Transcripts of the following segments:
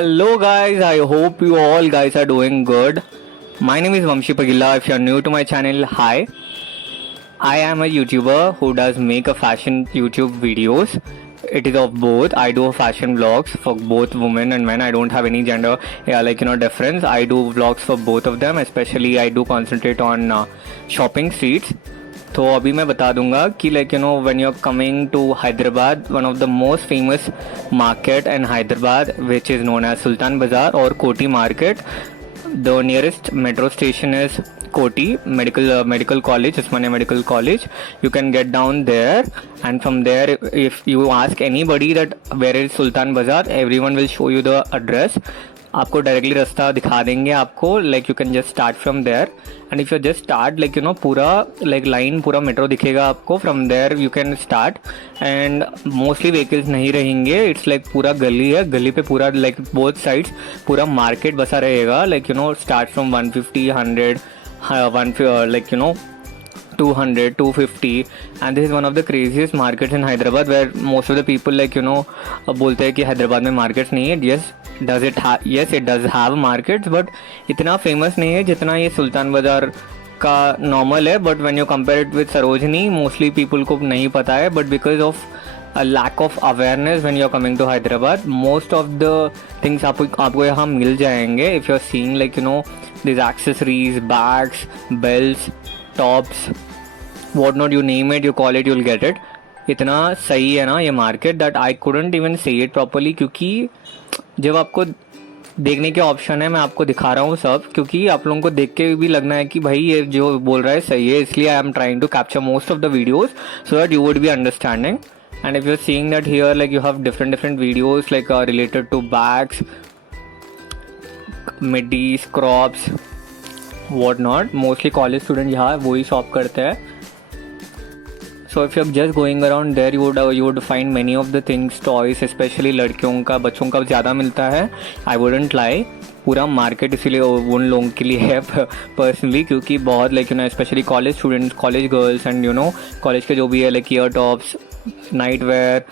Hello guys, I hope you all guys are doing good. My name is Vamshi Pagila. If you're new to my channel, hi. I am a YouTuber who does make a fashion YouTube videos. It is of both. I do fashion vlogs for both women and men. I don't have any gender difference. I do vlogs for both of them. Especially I do concentrate on shopping streets. तो अभी मैं बता दूंगा कि when you are coming to Hyderabad, one of the most famous market in Hyderabad which is known as Sultan Bazaar और Koti market. The nearest metro station is Koti medical college, Usmania Medical College. You can get down there, and from there if you ask anybody that where is Sultan Bazaar, everyone will show you the address. आपको directly रास्ता दिखा देंगे आपको. You can just start from there, and if you just start पूरा line पूरा metro दिखेगा आपको. From there you can start, and mostly vehicles नहीं रहेंगे. इट्स पूरा गली है, गली पे पूरा बोथ साइड्स पूरा मार्केट बसा रहेगा. Start from 150, 100, 200, 250, and this is one of the craziest markets in Hyderabad, where most of the people बोलते हैं कि हैदराबाद में मार्केट्स नहीं है. Yes, it does have markets, but इतना फेमस नहीं है जितना ये सुल्तान बाज़ार का नॉर्मल है. But when you compare it with Sarojini, mostly people को नहीं पता है. But because of a lack of awareness when you are coming to Hyderabad, most of the things आपको यहाँ मिल जाएंगे. If you are seeing these accessories, bags, belts, tops, what not, you name it, you call it, you'll get it. इतना सही है ना ये market that I couldn't even say it properly, क्योंकि जब आपको देखने के ऑप्शन है, मैं आपको दिखा रहा हूँ सब, क्योंकि आप लोगों को देख के भी लगना है कि भाई ये जो बोल रहा है सही है. इसलिए I am trying to capture most of the videos so that you would be understanding. And if you're seeing that here, you have different videos related to bags, middies, crops, what not. Mostly college students यहाँ वही shop करते हैं. So if you're just going around there, you would find many of the things, toys, especially लड़कियों का, बच्चों का ज़्यादा मिलता है. I wouldn't lie. पूरा मार्केट इसीलिए उन लोगों के लिए है पर्सनली, क्योंकि बहुत specially college students, college girls and college के जो भी है ear tops, night wear,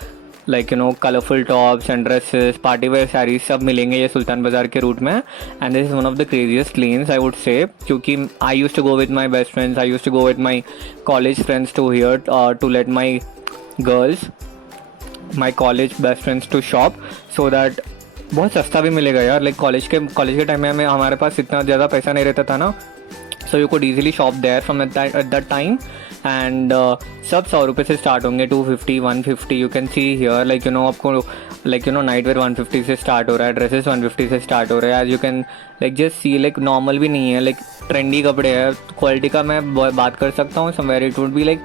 colourful tops and dresses, party wear saris सब मिलेंगे ये सुल्तान बाज़ार के रूट में. And this is one of the craziest lanes I would say, क्योंकि I used to go with my best friends, I used to go with my college friends to here to let my girls, my college best friends to shop, so that बहुत सस्ता भी मिलेगा यार. कॉलेज के टाइम में हमारे पास इतना ज़्यादा पैसा नहीं रहता था ना, so you could easily shop there from at that time. And सब 100 रुपये से स्टार्ट होंगे, 250, 150. यू कैन सी हियर आपको नाइट वेयर 150 से स्टार्ट हो रहा है, ड्रेसेस 150 से स्टार्ट हो रहे हैं. As you can just see normal भी नहीं है, ट्रेंडी कपड़े हैं. क्वालिटी का मैं बात कर सकता हूँ, समवेयर इट वुड बी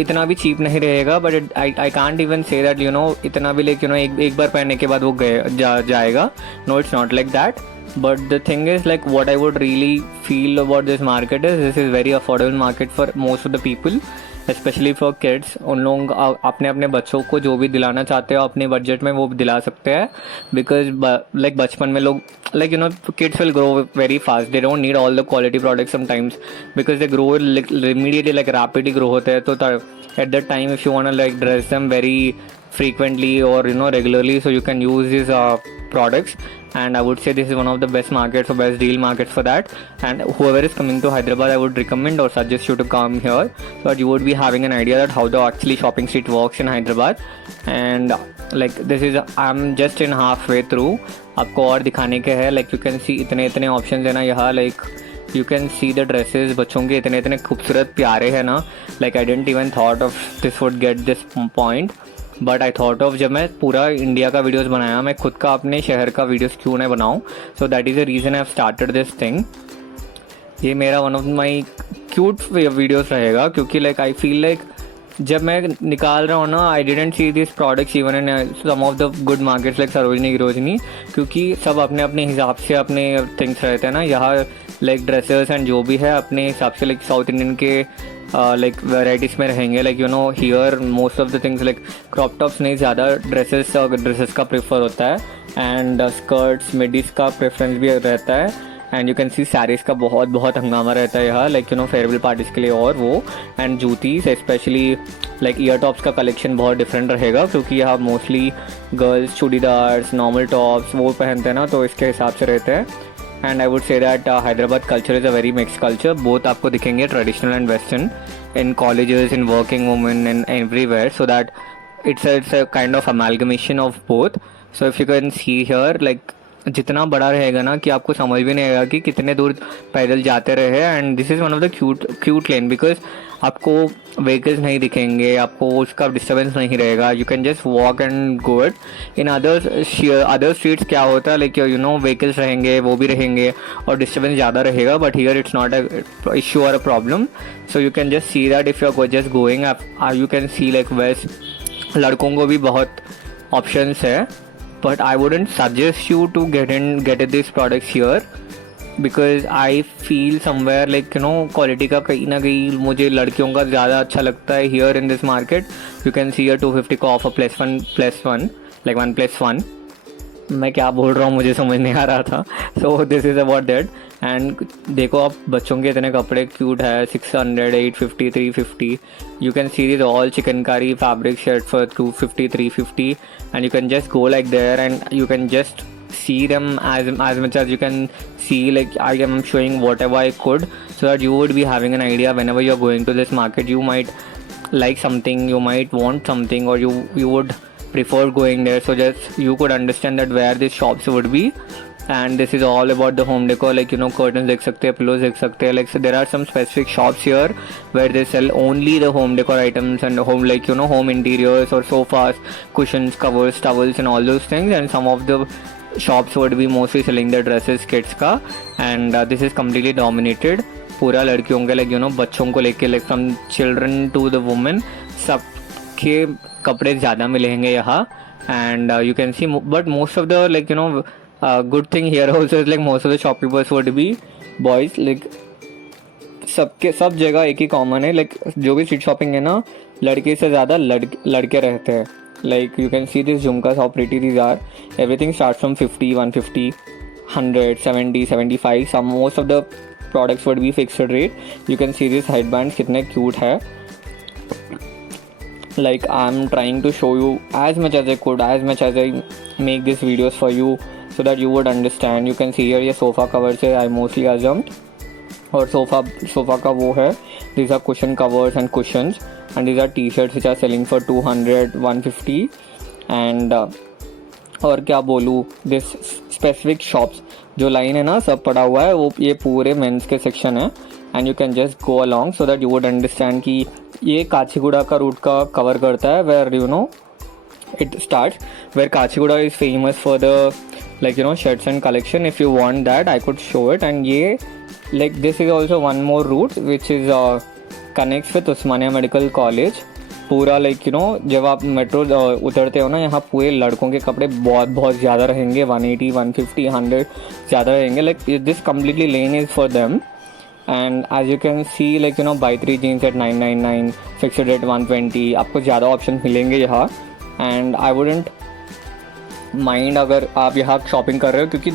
इतना भी चीप नहीं रहेगा. But I can't even say that इतना भी एक बार पहनने के बाद वो जाएगा. No, it's not like that. But the thing is what I would really feel about this market is this is very affordable market for most of the people, especially for kids. उन लोग अपने बच्चों को जो भी दिलाना चाहते हो अपने बजट में वो दिला सकते हैं. बिकॉज बचपन में लोग kids will grow very fast. They don't need all the quality products sometimes because they grow immediately, rapidly grow होते हैं. तो at that time if you want to dress them very frequently or regularly, so you can use these products. And I would say this is one of the best markets or best deal markets for that. And whoever is coming to Hyderabad, I would recommend or suggest you to come here, so that you would be having an idea that how the actually shopping street works in Hyderabad. And this is I'm just in halfway through. आपको और दिखाने के है. You can see इतने options है ना यहाँ. You can see the dresses, बच्चों के इतने खूबसूरत प्यारे हैं ना. I didn't even thought of this would get this point. But I thought of जब मैं पूरा इंडिया का वीडियोस बनाया, मैं खुद का अपने शहर का वीडियोस क्यों नहीं बनाऊँ. So that is the reason I have started this thing. ये मेरा one of my cute videos रहेगा, क्योंकि आई फील जब मैं निकाल रहा हूँ ना, I didn't see this products even in some of the good markets Sarojini गिरोजनी, क्योंकि सब अपने अपने हिसाब से अपने थिंग्स रहते हैं ना. यहाँ ड्रेसेस एंड जो भी है अपने हिसाब से साउथ इंडियन के वेराइटीज़ में रहेंगे. Here most of the things crop tops नहीं, ज़्यादा ड्रेसेस का प्रेफर होता है. एंड स्कर्ट्स, मिडीज़ का प्रेफरेंस भी रहता है. एंड यू कैन सी sarees का बहुत बहुत हंगामा रहता है यहाँ, लाइक फेयरवेल पार्टीज के लिए और वो, and juttis specially like ear tops का कलेक्शन बहुत डिफरेंट रहेगा, क्योंकि यहाँ mostly girls churidars normal tops वो पहनते हैं ना, तो इसके हिसाब से रहते हैं. And I would say that Hyderabad culture is a very mix culture. Both आपको दिखेंगे traditional and western in colleges, in working women, in everywhere, so that it's a kind of amalgamation of both. So if you can see here, like जितना बड़ा रहेगा ना कि आपको समझ भी नहीं आएगा कि कितने दूर पैदल जाते रहे. And this is one of the cute लेन, बिकॉज आपको व्हीकल्स नहीं दिखेंगे, आपको उसका डिस्टर्बेंस नहीं रहेगा. You can just walk and go it. In other streets क्या होता है, लाइक व्हीकल्स रहेंगे, वो भी रहेंगे और डिस्टर्बेंस ज़्यादा रहेगा. But here it's not a issue or a problem. So you can just see that if you are just going, you can see like waste. लड़कों को भी बहुत ऑप्शंस है, but I wouldn't suggest you to get these products here, because I feel somewhere like quality का कहीं ना कहीं मुझे लड़कियों का ज़्यादा अच्छा लगता है here in this market. You can see a 250 का offer +1 like 1+1. मैं क्या बोल रहा हूँ मुझे समझ नहीं आ रहा था. So this is about that. And देखो आप बच्चों के इतने कपड़े क्यूट है, 600, 850, 350. You can see this all chikankari fabric shirt for 250, 350, and you can just go like there and you can just see them as much as you can see. Like I am showing whatever I could, so that you would be having an idea whenever you are going to this market. You might like something, you might want something, or you would prefer going there, so just you could understand that where these shops would be. And this is all about the home decor, like curtains देख सकते हैं, pillows देख सकते हैं. Like so there are some specific shops here where they sell only the home decor items and home, like home interiors or sofas, cushions, covers, towels and all those things. And some of the shops would be mostly selling the dresses kids का. And this is completely dominated पूरा लड़कियों के, like बच्चों को लेके, like from children to the women, सबके कपड़े ज़्यादा मिलेंगे यहाँ. And you can see, but most of the like good thing here also is like most of the shopkeepers would be boys. Like सब जगह एक ही कॉमन है, like जो भी स्ट्रीट शॉपिंग है ना, लड़के से ज़्यादा लड़के रहते हैं. Like you can see this झुमकास how pretty these are. Everything starts from 50, 150, 100, 70, 75. Some most of the products would be fixed rate. You can see these headbands कितने cute है. Like I'm trying to show you as much as I could, as much as I make these videos for you, so that you would understand. You can see here ये sofa covers है, I mostly assumed. और sofa का वो है, these are cushion covers and cushions, and these are t-shirts which are selling for 200, 150. and और क्या बोलूँ, this specific shops जो लाइन है ना सब पड़ा हुआ है, वो ये पूरे मेंस के सेक्शन है. and you can just go along so that you would understand कि ये काचीगुड़ा का रूट का कवर करता है, where it starts, where Kachiguda is famous for the like shirts and collection. If you want that, I could show it. And ये like this is also one more route which is connects with Osmania Medical College. पूरा like जब आप मेट्रो उतरते हो ना, यहाँ पूरे लड़कों के कपड़े बहुत ज़्यादा रहेंगे, 180, 150, 100 ज़्यादा रहेंगे. like this completely lane is for them. And as you can see, like buy 3 jeans at 999, fixed rate 120. आपको ज़्यादा ऑप्शन मिलेंगे यहाँ. एंड आई वुडेंट माइंड अगर आप यहाँ शॉपिंग कर रहे हो, क्योंकि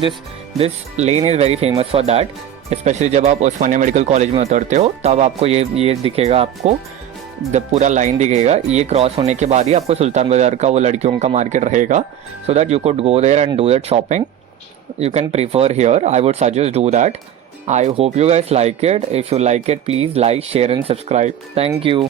दिस लेन is very famous for that. Specially जब आप ओस्मानिया मेडिकल कॉलेज में उतरते हो तब आपको ये दिखेगा, आपको पूरा लाइन दिखेगा. ये क्रॉस होने के बाद ही आपको सुल्तान बाज़ार का वो लड़कियों का मार्केट रहेगा. So that you could go there and do that shopping. You can prefer here. I would suggest do that. I hope you guys like it. If you like it, please like, share and subscribe. Thank you.